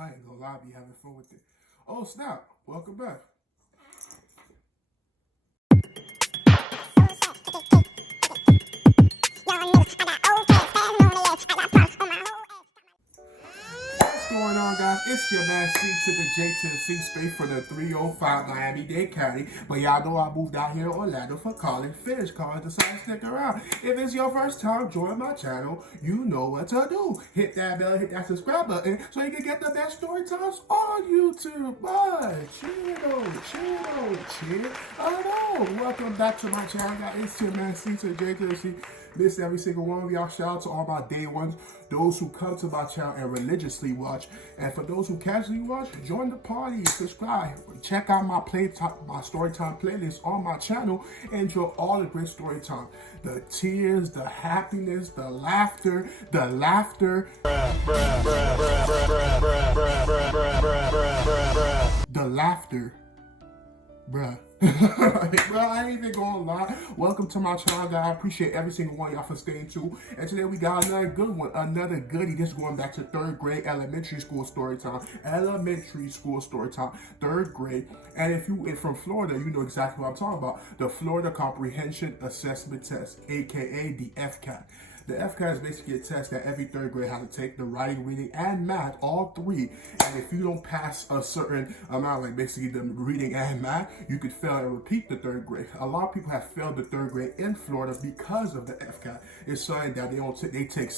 I ain't gonna lie, I be having fun with it. Oh snap! Welcome back. What's going on, guys? It's your man C to the J to the C, straight for the 305 Miami-Dade County. But y'all know I moved out here to Orlando for college. Finished college, decided to stick around. If it's your first time joining my channel, you know what to do. Hit that bell, hit that subscribe button, so you can get the best story times on YouTube. But chill. Welcome back to my channel, guys. It's your man C to the J to the C. Miss every single one of y'all. Shout out to all my day ones, those who come to my channel and religiously watch, and for those who casually watch, join the party, subscribe, check out my Storytime playlist on my channel, and enjoy all the great story time, the tears, the happiness, the laughter, the laughter, bruh. Well, I ain't even gonna lie. Welcome to my channel, guys. I appreciate every single one of y'all for staying tuned. And today we got another good one, another goodie. This is going back to third grade elementary school story time. Third grade. And if you're from Florida, you know exactly what I'm talking about. The Florida Comprehension Assessment Test, aka the FCAT. The FCAT is basically a test that every third grade has to take, the writing, reading, and math, all three. And if you don't pass a certain amount, like basically the reading and math, you could fail and repeat the third grade. A lot of people have failed the third grade in Florida because of the FCAT. It's something that they take,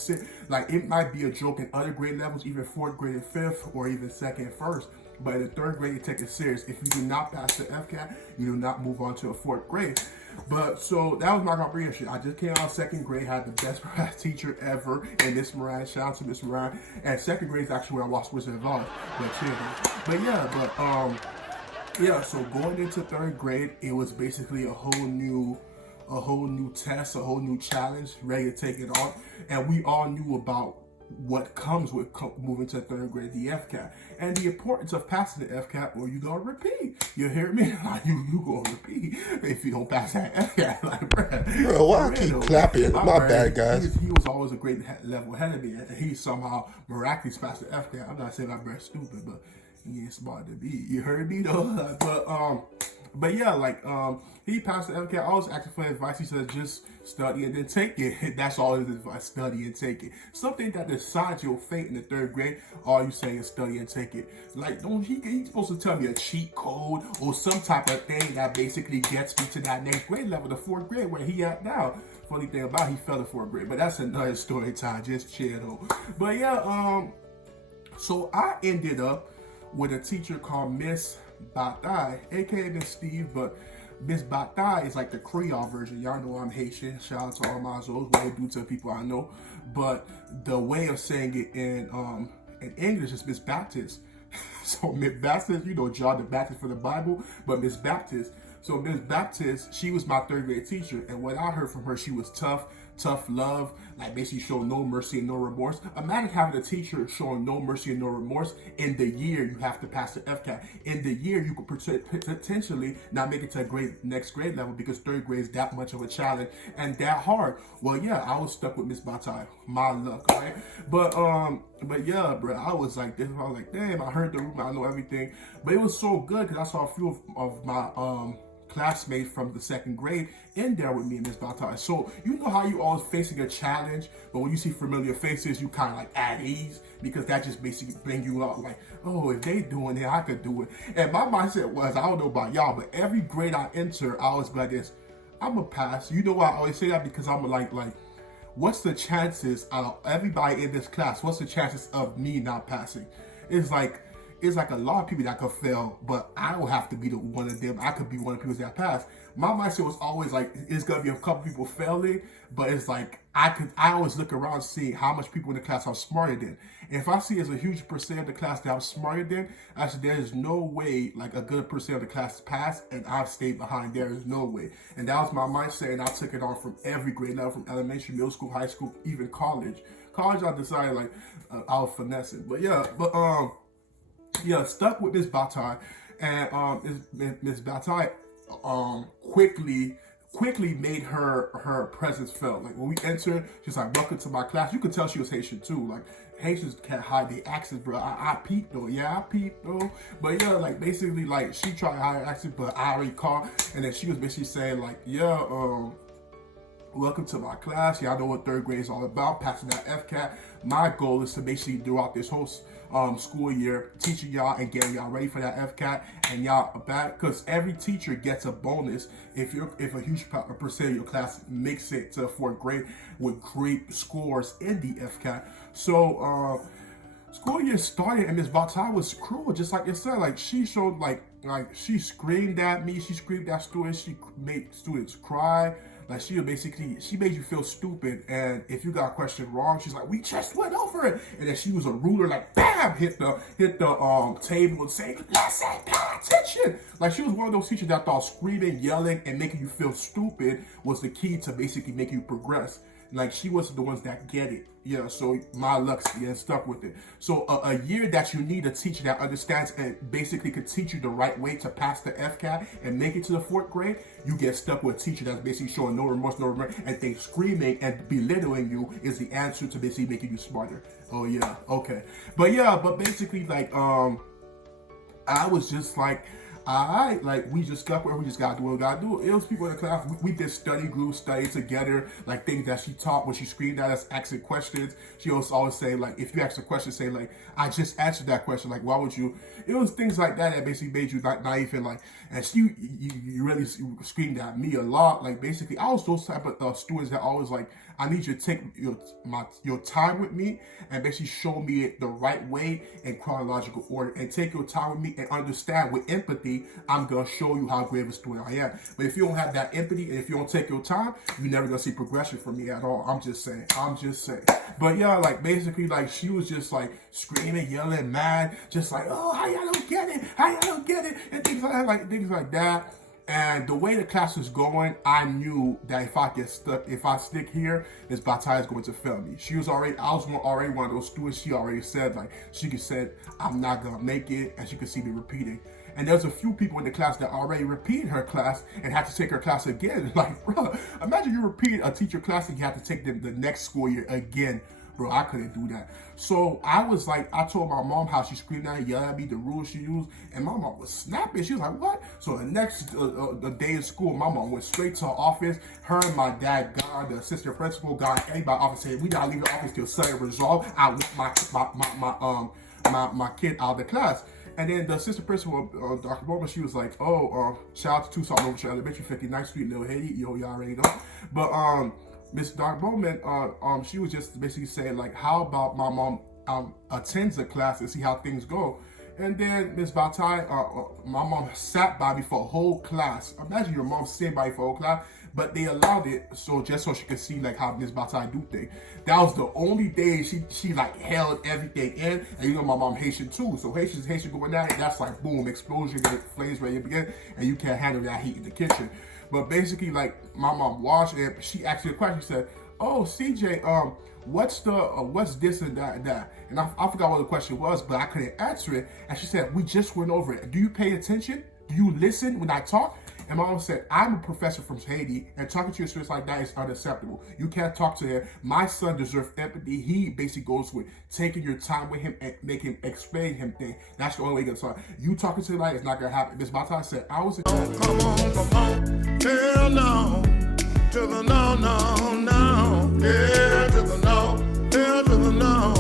like it might be a joke in other grade levels, even fourth grade and fifth, or even second and first. But in the third grade, you take it serious. If you do not pass the FCAT, you do not move on to a fourth grade. But so that was my comprehension. I just came out of second grade, had the best math teacher ever, and Miss Moran. Shout out to Miss Moran. And second grade is actually where I watched Wizard of Oz. Yeah. So going into third grade, it was basically a whole new test, a whole new challenge, ready to take it on. And we all knew about what comes with moving to third grade, the FCAT, and the importance of passing the FCAT, or you gonna repeat. You hear me? Like you gonna repeat if you don't pass that FCAT. Like, bro, why I keep clapping? My bad, guys. He was always a great level ahead of me, and he somehow miraculously passed the FCAT. I'm not saying my brother's stupid, but he ain't smart to be. You heard me though. But yeah, he passed the MCAT. I was asking for advice. He said, just study and then take it. That's all his advice, study and take it. Something that decides your fate in the third grade, all you say is study and take it. Like, he's supposed to tell me a cheat code or some type of thing that basically gets me to that next grade level, the fourth grade where he at now. Funny thing about it, he fell to fourth grade, but that's another story time. Just chill though. But yeah, so I ended up with a teacher called Miss Batai, aka Miss Steve, but Miss Batai is like the Creole version. Y'all know I'm Haitian. Shout out to all my Zos, what they do to people I know. But the way of saying it in English is Miss Baptist. So Miss Baptist, you know, John the Baptist for the Bible, but Miss Baptist. So Miss Baptist, she was my third grade teacher, and what I heard from her, she was tough love, like basically show no mercy and no remorse. Imagine having a teacher showing no mercy and no remorse. In the year you have to pass the FCAT. In the year you could potentially not make it to next grade level because third grade is that much of a challenge and that hard. Well, yeah, I was stuck with Miss Batai. My luck, right? But yeah, bro, I was like this. I was like, damn, I heard the room, I know everything. But it was so good because I saw a few of my classmate from the second grade in there with me in Miss Batai. So you know how you always facing a challenge, but when you see familiar faces, you kind of like at ease because that just basically bring you out like, oh, if they doing it, I could do it. And my mindset was, I don't know about y'all, but every grade I enter, I always be like this, I'm a pass. You know why I always say that? Because I'm like, what's the chances out of everybody in this class? What's the chances of me not passing? It's like a lot of people that could fail, but I don't have to be the one of them. I could be one of the people that pass. My mindset was always like, it's gonna be a couple people failing, but it's like I always look around and see how much people in the class I'm smarter than. And if I see there's a huge percent of the class that I'm smarter than, actually there's no way like a good percent of the class pass and I've stayed behind. There is no way. And that was my mindset, and I took it on from every grade level, from elementary, middle school, high school, even college. College, I decided like I was finessing. But yeah, stuck with Miss Batai, and Miss Batai quickly quickly made her presence felt. Like when we entered, she's like, "Welcome to my class." You could tell she was Haitian too. Like Haitians can't hide the accent, bro. I peeped though, yeah, I peeped though. But yeah, like basically, like she tried to hide her accent, but I already caught. And then she was basically saying like, "Yeah, welcome to my class. Y'all know what third grade is all about. Passing that FCAT. My goal is to basically throughout this whole school year, teaching y'all and getting y'all ready for that FCAT, and y'all back, because every teacher gets a bonus if a huge percent of your class makes it to fourth grade with great scores in the FCAT. So school year started, and Miss Batai was cruel, just like you said. Like she showed like she screamed at me, she screamed at students, she made students cry. Like she made you feel stupid, and if you got a question wrong, she's like, "We just went over it," and then she was a ruler, like bam, hit the table and say, "Listen, pay attention." Like she was one of those teachers that thought screaming, yelling, and making you feel stupid was the key to basically make you progress. Like she wasn't the ones that get it. Yeah, so my luck's getting stuck with it. So a year that you need a teacher that understands and basically could teach you the right way to pass the FCAT and make it to the fourth grade, you get stuck with a teacher that's basically showing no remorse, and think screaming and belittling you is the answer to basically making you smarter. Oh yeah, okay. But basically like I was just like, alright, like we just stuck where we just gotta do what we gotta do. It was people in the class, we did study group study together, like things that she taught when she screamed at us, asking questions. She always say like, if you ask a question, say like, "I just answered that question, like why would you?" It was things like that basically made you naive, and like, and you really screamed at me a lot. Like basically I was those type of students that always like, I need you to take your time with me and basically show me it the right way in chronological order, and take your time with me and understand with empathy. I'm gonna show you how great of a student I am. But if you don't have that empathy and if you don't take your time, you're never gonna see progression from me at all. I'm just saying. But yeah, like basically like she was just like screaming, yelling, mad, just like, "Oh, how y'all don't get it? How y'all don't get it?" And things like that. And the way the class was going, I knew that if I stick here, Miss Batai is going to fail me. I was already one of those students. She already said, like, she said, "I'm not gonna make it," and she could see me repeating. And there's a few people in the class that already repeated her class and had to take her class again. Like, bro, imagine you repeat a teacher class and you have to take the next school year again. Bro, I couldn't do that. So I was like, I told my mom how she screamed at me, yelled at me, the rules she used, and my mom was snapping. She was like, "What?" So the next the day of school, my mom went straight to her office. Her and my dad got the assistant principal, got anybody office, saying, "We gotta leave the office till something resolved. I want my kid out of the class." And then the assistant principal, Dr. Bowman, she was like, shout out to Tucson Overshire Elementary, 59th Street, Little Haiti. Yo, y'all already know. But Miss Dr. Bowman, she was just basically saying like, "How about my mom attends the class and see how things go?" And then Miss Batai, my mom sat by me for a whole class. Imagine your mom sitting by you for a whole class, but they allowed it just so she could see like how Miss Batai do things. That was the only day she like held everything in. And you know my mom Haitian too, so Haitian going at it, that's like boom, explosion, flames ready to begin, and you can't handle that heat in the kitchen. But basically, like my mom watched and she asked me a question. She said, "Oh, CJ, what's this and that and that?" And I forgot what the question was, but I couldn't answer it. And she said, "We just went over it. Do you pay attention? Do you listen when I talk?" And my mom said, "I'm a professor from Haiti, and talking to your students like that is unacceptable. You can't talk to him. My son deserves empathy." He basically goes with taking your time with him and making explain him things. That's the only way you're gonna talk. You talking to him like it's not gonna happen. Miss Batai said, "I was." Come on, hell no, to the no, no, no, yeah, to the no, hell to the no,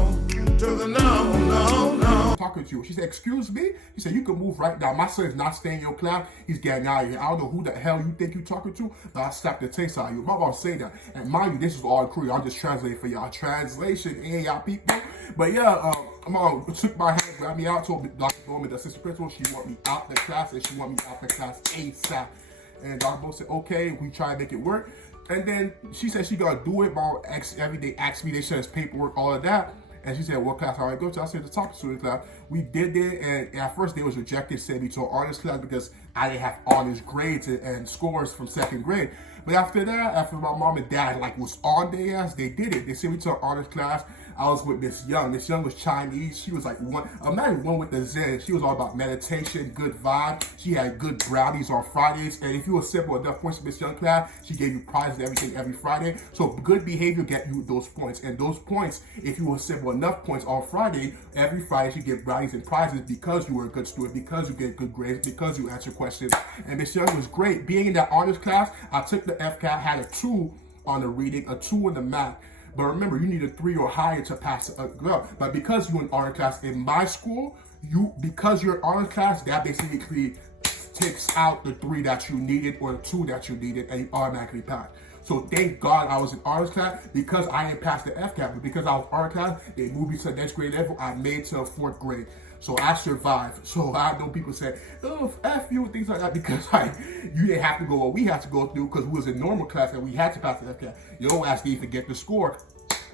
to the no, no, no. Talking to you. She said, "Excuse me?" He said, "You can move right now. My son is not staying in your class. He's getting out of here. I don't know who the hell you think you talking to, but I'll slap the taste out of you." My mom say that. And mind you, this is all Korean. I'm just translating for y'all. Translation, y'all people. But yeah, my mom took my hand, grabbed me out, told Dr. Bowman, the assistant principal, she want me out the class, and she want me out the class ASAP. And Dr. Bowman said, "Okay, we try to make it work." And then she said she gonna do it. Mom every day asked me, they sent us paperwork, all of that. And she said, "What class I go to?" I said, "The top student class." We did it, and at first they was rejected, sent me to an honors class because I didn't have honors grades and scores from second grade. But after that, after my mom and dad like was on their ass, they did it. They sent me to an honors class. I was with Miss Young. Miss Young was Chinese. She was like imagine one with the Zen. She was all about meditation, good vibe. She had good brownies on Fridays. And if you were simple enough points in Miss Young class, she gave you prizes and everything every Friday. So good behavior get you those points. And those points, if you were simple enough points on Friday, every Friday she get brownies and prizes because you were a good student, because you get good grades, because you answer questions. And Miss Young was great. Being in that honors class, I took the FCAT, had a 2 on the reading, a 2 in the math. But remember, you need a 3 or higher to pass a girl. But because you're in honor class in my school, because you're in honor class, that basically takes out the 3 that you needed or the 2 that you needed, and you automatically pass. So thank God I was in honors class because I didn't pass the FCAT. But because I was in honors class, they moved me to the next grade level. I made to 4th grade. So I survived. So I know people say, oh, F you, things like that, because you didn't have to go what we had to go through because we was in normal class and we had to pass the FCAT. Your ass didn't even get the score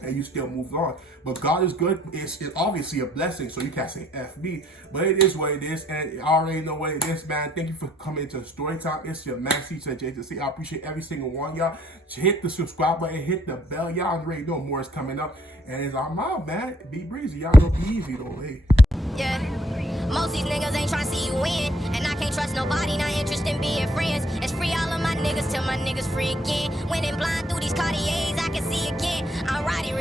and you still moved on. But God is good. It's obviously a blessing, so you can't say F me. But it is what it is, and I already know what it is, man. Thank you for coming to Storytime. It's your man, C.J.C. I appreciate every single one of y'all. Hit the subscribe button, hit the bell. Y'all already know more is coming up. And it's our mouth, man. Be breezy. Y'all know be easy, though. Hey. Yeah, most these niggas ain't tryna see you win, and I can't trust nobody, not interested in being friends. It's free all of my niggas till my niggas free again. Winning blind through these Cartiers, I can see again. I'm riding